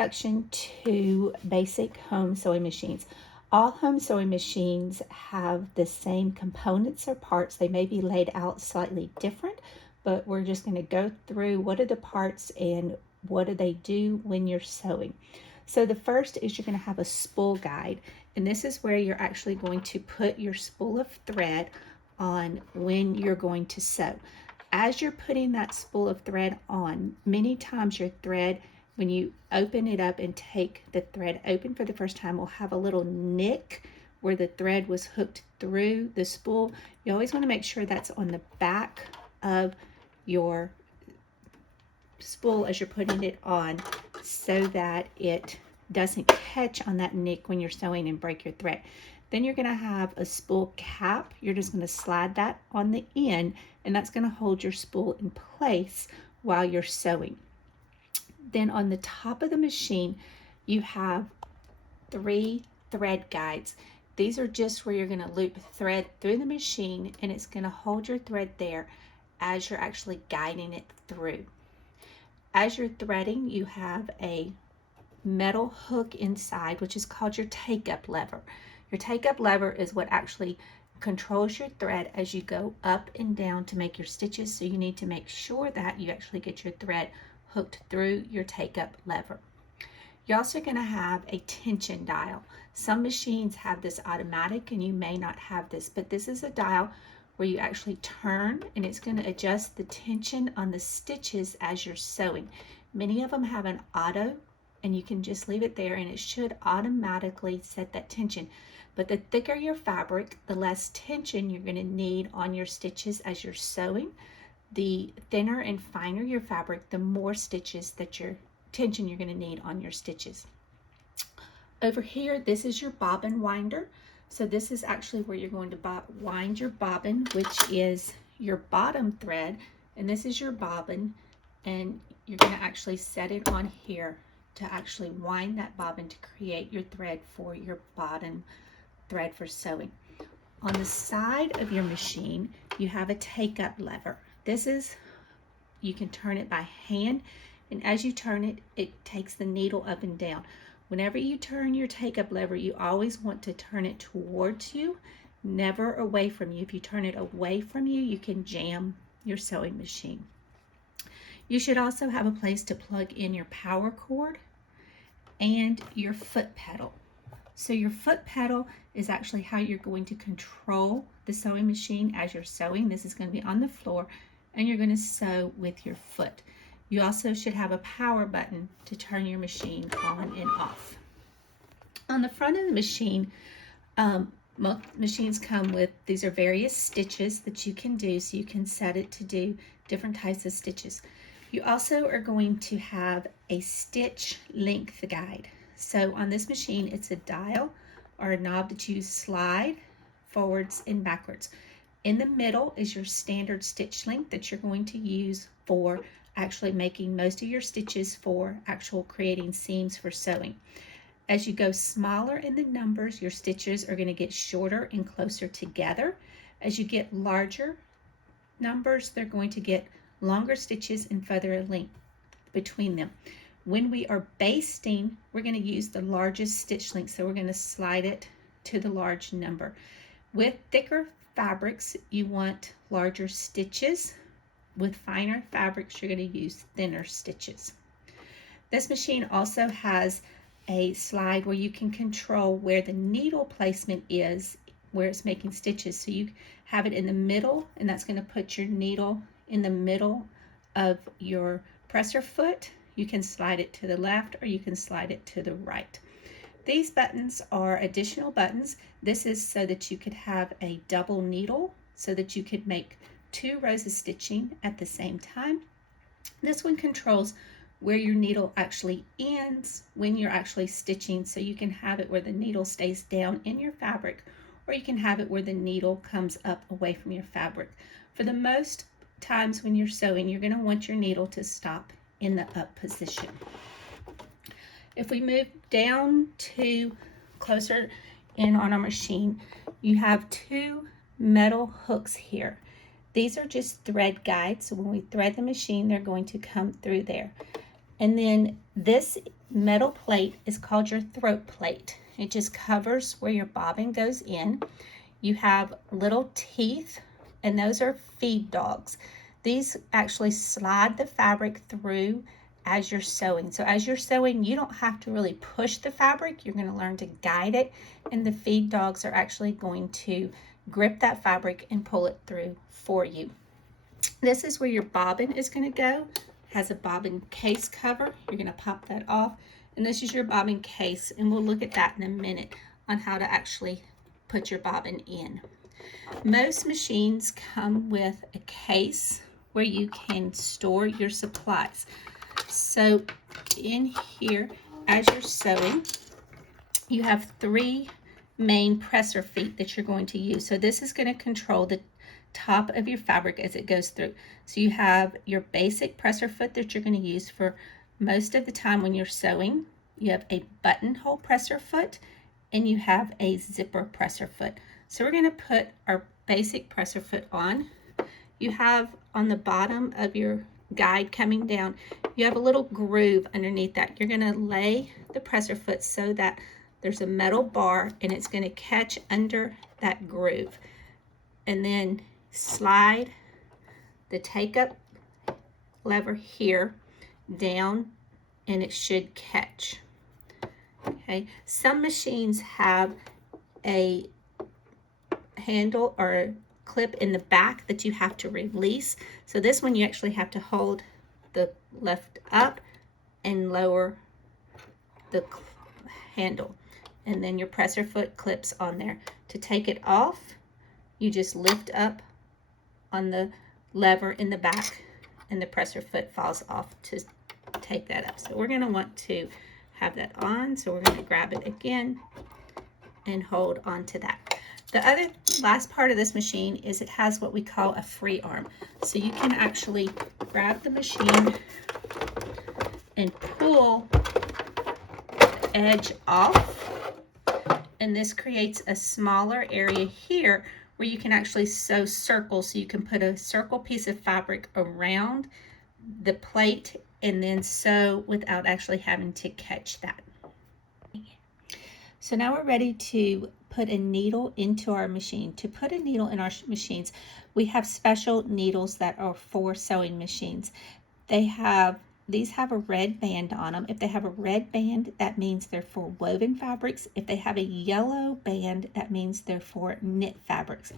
introduction to basic home sewing machines. All home sewing machines have the same components or parts. They may be laid out slightly different, but we're just going to go through what are the parts and what do they do when you're sewing. So the first is you're going to have a spool guide, and this is where you're actually going to put your spool of thread on when you're going to sew. As you're putting that spool of thread on, many times your thread, when you open it up and take the thread open for the first time, will have a little nick where the thread was hooked through the spool. You always want to make sure that's on the back of your spool as you're putting it on, so that it doesn't catch on that nick when you're sewing and break your thread. Then you're going to have a spool cap. You're just going to slide that on the end, and that's going to hold your spool in place while you're sewing. Then on the top of the machine, you have 3 thread guides. These are just where you're going to loop thread through the machine, and it's going to hold your thread there as you're actually guiding it through. As you're threading, you have a metal hook inside, which is called your take-up lever. Your take-up lever is what actually controls your thread as you go up and down to make your stitches, so you need to make sure that you actually get your thread hooked through your take-up lever. You're also going to have a tension dial. Some machines have this automatic and you may not have this, but this is a dial where you actually turn and it's going to adjust the tension on the stitches as you're sewing. Many of them have an auto, and you can just leave it there and it should automatically set that tension. But the thicker your fabric, the less tension you're going to need on your stitches as you're sewing. The thinner and finer your fabric, the more stitches that your tension you're going to need on your stitches. Over here, this is your bobbin winder. So this is actually where you're going to wind your bobbin, which is your bottom thread, and this is your bobbin, and you're going to actually set it on here to actually wind that bobbin to create your thread for your bottom thread for sewing. On the side of your machine, you have a take-up lever. This is, you can turn it by hand, and as you turn it, it takes the needle up and down. Whenever you turn your take-up lever, you always want to turn it towards you, never away from you. If you turn it away from you, you can jam your sewing machine. You should also have a place to plug in your power cord and your foot pedal. So your foot pedal is actually how you're going to control the sewing machine as you're sewing. This is going to be on the floor, and you're going to sew with your foot. You also should have a power button to turn your machine on and off. On the front of the machine, most machines come with, these are various stitches that you can do, so you can set it to do different types of stitches. You also are going to have a stitch length guide. So on this machine, it's a dial or a knob that you slide forwards and backwards. In the middle is your standard stitch length that you're going to use for actually making most of your stitches for actual creating seams for sewing. As you go smaller in the numbers, your stitches are going to get shorter and closer together. As you get larger numbers, they're going to get longer stitches and further length between them. When we are basting, we're going to use the largest stitch length, so we're going to slide it to the large number. With thicker fabrics, you want larger stitches. With finer fabrics, you're going to use thinner stitches. This machine also has a slide where you can control where the needle placement is, where it's making stitches. So you have it in the middle, and that's going to put your needle in the middle of your presser foot. You can slide it to the left or you can slide it to the right. These buttons are additional buttons. This is so that you could have a double needle, so that you could make 2 rows of stitching at the same time. This one controls where your needle actually ends when you're actually stitching, so you can have it where the needle stays down in your fabric, or you can have it where the needle comes up away from your fabric. For the most times when you're sewing, you're going to want your needle to stop in the up position. If we move down to closer in on our machine, you have 2 metal hooks here. These are just thread guides, so when we thread the machine, they're going to come through there. And then this metal plate is called your throat plate. It just covers where your bobbin goes in. You have little teeth, and those are feed dogs. These actually slide the fabric through as you're sewing. So as you're sewing, you don't have to really push the fabric. You're going to learn to guide it, and the feed dogs are actually going to grip that fabric and pull it through for you. This is where your bobbin is going to go. It has a bobbin case cover. You're going to pop that off, and this is your bobbin case, and we'll look at that in a minute on how to actually put your bobbin in. Most machines come with a case where you can store your supplies. So in here, as you're sewing, you have 3 main presser feet that you're going to use. So this is going to control the top of your fabric as it goes through. So you have your basic presser foot that you're going to use for most of the time when you're sewing. You have a buttonhole presser foot, and you have a zipper presser foot. So we're going to put our basic presser foot on. You have on the bottom of your guide coming down, you have a little groove underneath that. You're going to lay the presser foot so that there's a metal bar, and it's going to catch under that groove. And then slide the take up lever here down, and it should catch. Okay, some machines have a handle or a clip in the back that you have to release. So this one you actually have to hold the left up and lower the handle, and then your presser foot clips on there. To take it off, you just lift up on the lever in the back, and the presser foot falls off to take that up. So we're going to want to have that on, so we're going to grab it again and hold on to that. The other last part of this machine is it has what we call a free arm. So you can actually grab the machine and pull the edge off, and this creates a smaller area here where you can actually sew circles. So you can put a circle piece of fabric around the plate and then sew without actually having to catch that. So now we're ready to put a needle into our machine. To put a needle in our machines, we have special needles that are for sewing machines. These have a red band on them. If they have a red band, that means they're for woven fabrics. If they have a yellow band, that means they're for knit fabrics.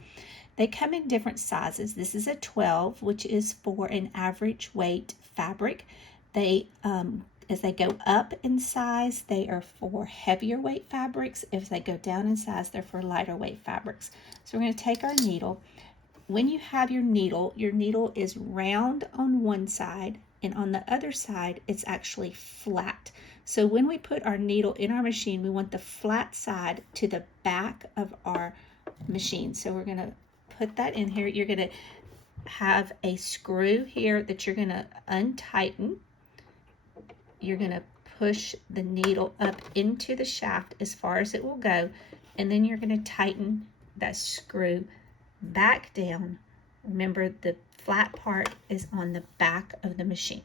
They come in different sizes. This is a 12, which is for an average weight fabric. As they go up in size, they are for heavier weight fabrics. If they go down in size, they're for lighter weight fabrics. So we're going to take our needle. When you have your needle is round on one side, and on the other side, it's actually flat. So when we put our needle in our machine, we want the flat side to the back of our machine. So we're going to put that in here. You're going to have a screw here that you're going to untighten. You're going to push the needle up into the shaft as far as it will go, and then you're going to tighten that screw back down. Remember, the flat part is on the back of the machine.